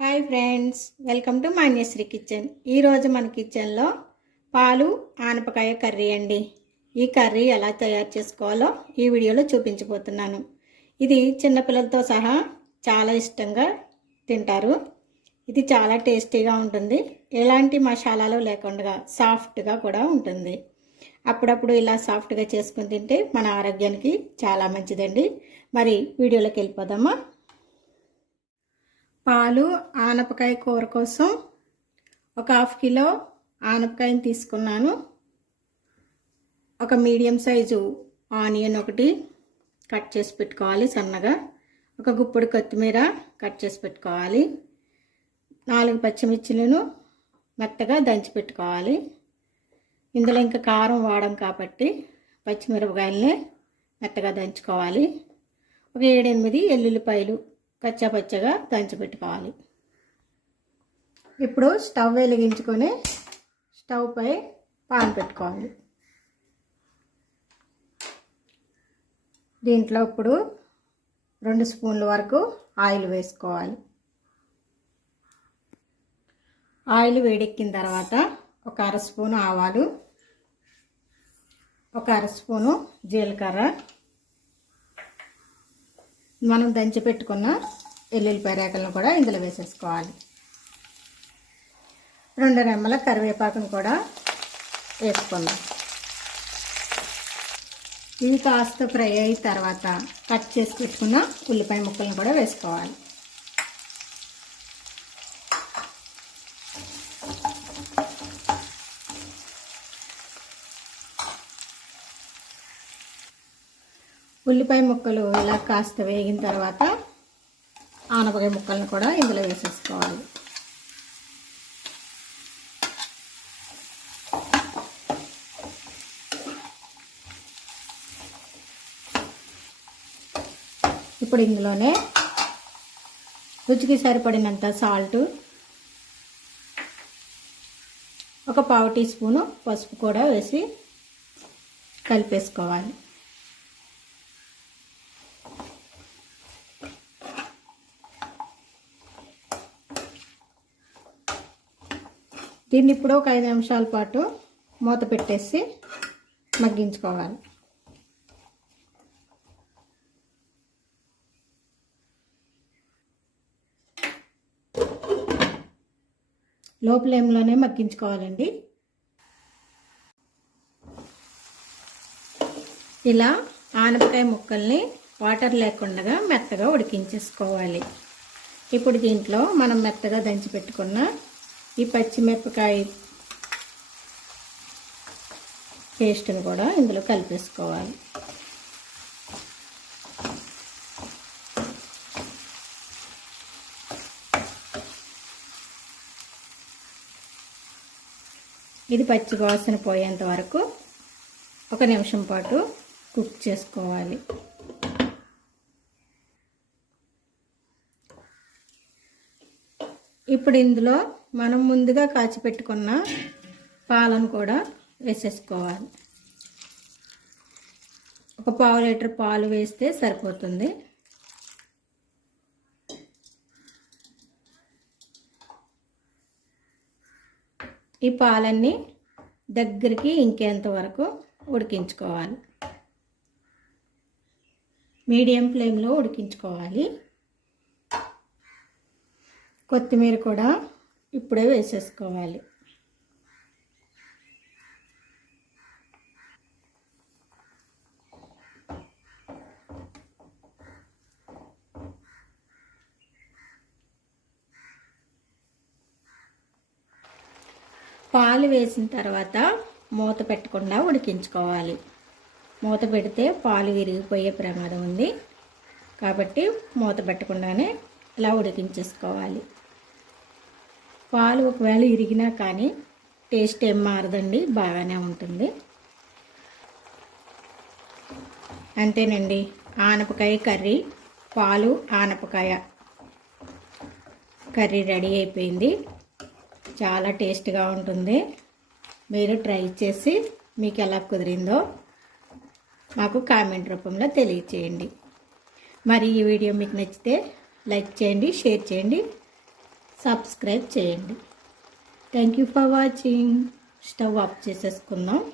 Hi friends welcome to Manyasri kitchen. ఈరోజు మన కిచెన్లో పాలు ఆనపకాయ కర్రీ అండి. ఈ కర్రీ ఎలా తయారు చేసుకోవాలో ఈ వీడియోలో చూపించబోతున్నాను. ఇది చిన్నపిల్లలతో సహా చాలా ఇష్టంగా తింటారు. ఇది చాలా టేస్టీగా ఉంటుంది. ఎలాంటి మసాలాలు లేకుండా సాఫ్ట్గా కూడా ఉంటుంది. అప్పుడప్పుడు ఇలా సాఫ్ట్గా చేసుకుని తింటే మన ఆరోగ్యానికి చాలా మంచిదండి. మరి వీడియోలోకి వెళ్ళిపోదామా? పాలు ఆనపకాయ కూర కోసం ఒక హాఫ్ కిలో ఆనపకాయని తీసుకున్నాను. ఒక మీడియం సైజు ఆనియన్ ఒకటి కట్ చేసి పెట్టుకోవాలి సన్నగా. ఒక గుప్పుడు కొత్తిమీర కట్ చేసి పెట్టుకోవాలి. నాలుగు పచ్చిమిర్చిలను మెత్తగా దంచి పెట్టుకోవాలి. ఇందులో ఇంకా కారం వాడం కాబట్టి పచ్చిమిరపకాయలని మెత్తగా దంచుకోవాలి. ఒక ఏడెనిమిది ఎల్లుల్లిపాయలు కచ్చాపచ్చగా దంచి పెట్టుకోవాలి. ఇప్పుడు స్టవ్ వెలిగించుకొని స్టవ్ పై పాన్ పెట్టుకోవాలి. దీంట్లో ఇప్పుడు రెండు స్పూన్ల వరకు ఆయిల్ వేసుకోవాలి. ఆయిల్ వేడెక్కిన తర్వాత ఒక అర స్పూను ఆవాలు ఒక అర స్పూను జీలకర్ర మనం దంచి పెట్టుకున్న ఎల్లుల్లిపాయ రేకలను కూడా ఇందులో వేసేసుకోవాలి. రెండు రెమ్మల కరివేపాకును కూడా వేసుకుందాం. ఇవి కాస్త ఫ్రై అయిన తర్వాత కట్ చేసి పెట్టుకున్న ఉల్లిపాయ ముక్కలను కూడా వేసుకోవాలి. ఉల్లిపాయ ముక్కలు ఇలా కాస్త వేగిన తర్వాత ఆనపకాయ ముక్కలను కూడా ఇందులో వేసేసుకోవాలి. ఇప్పుడు ఇందులోనే రుచికి సరిపడినంత సాల్ట్ ఒక పావు టీ స్పూను పసుపు కూడా వేసి కలిపేసుకోవాలి. దీన్ని ఇప్పుడు ఒక ఐదు నిమిషాల పాటు మూత పెట్టేసి మగ్గించుకోవాలి. లో ఫ్లేమ్లోనే మగ్గించుకోవాలండి. ఇలా ఆనపకాయ ముక్కల్ని వాటర్ లేకుండా మెత్తగా ఉడికించేసుకోవాలి. ఇప్పుడు దీంట్లో మనం మెత్తగా దంచి పెట్టుకున్న ఈ పచ్చిమిరపకాయ పేస్ట్ని కూడా ఇందులో కలిపేసుకోవాలి. ఇది పచ్చి వాసన పోయేంత వరకు ఒక నిమిషం పాటు కుక్ చేసుకోవాలి. ఇప్పుడు ఇందులో మనం ముందుగా కాచిపెట్టుకున్న పాలను కూడా వేసేసుకోవాలి. ఒక పావు లీటర్ పాలు వేస్తే సరిపోతుంది. ఈ పాలన్నీ దగ్గరికి ఇంకేంత వరకు ఉడికించుకోవాలి. మీడియం ఫ్లేమ్లో ఉడికించుకోవాలి. కొత్తిమీర కూడా ఇప్పుడే వేసేసుకోవాలి. పాలు వేసిన తర్వాత మూత పెట్టకుండా ఉడికించుకోవాలి. మూత పెడితే పాలు విరిగిపోయే ప్రమాదం ఉంది. కాబట్టి మూత పెట్టకుండానే ఇలా ఉడికించేసుకోవాలి. పాలు ఒకవేళ ఇరిగినా కానీ టేస్ట్ ఏం మారదండి బాగానే ఉంటుంది. అంతేనండి ఆనపకాయ కర్రీ పాలు ఆనపకాయ కర్రీ రెడీ అయిపోయింది. చాలా టేస్ట్గా ఉంటుంది. మీరు ట్రై చేసి మీకు ఎలా కుదిరిందో మాకు కామెంట్ రూపంలో తెలియచేయండి. మరి ఈ వీడియో మీకు నచ్చితే లైక్ చేయండి షేర్ చేయండి. సబ్స్క్రైబ్ చేయండి. Thank you for watching stove off చేసేసుకుందాం.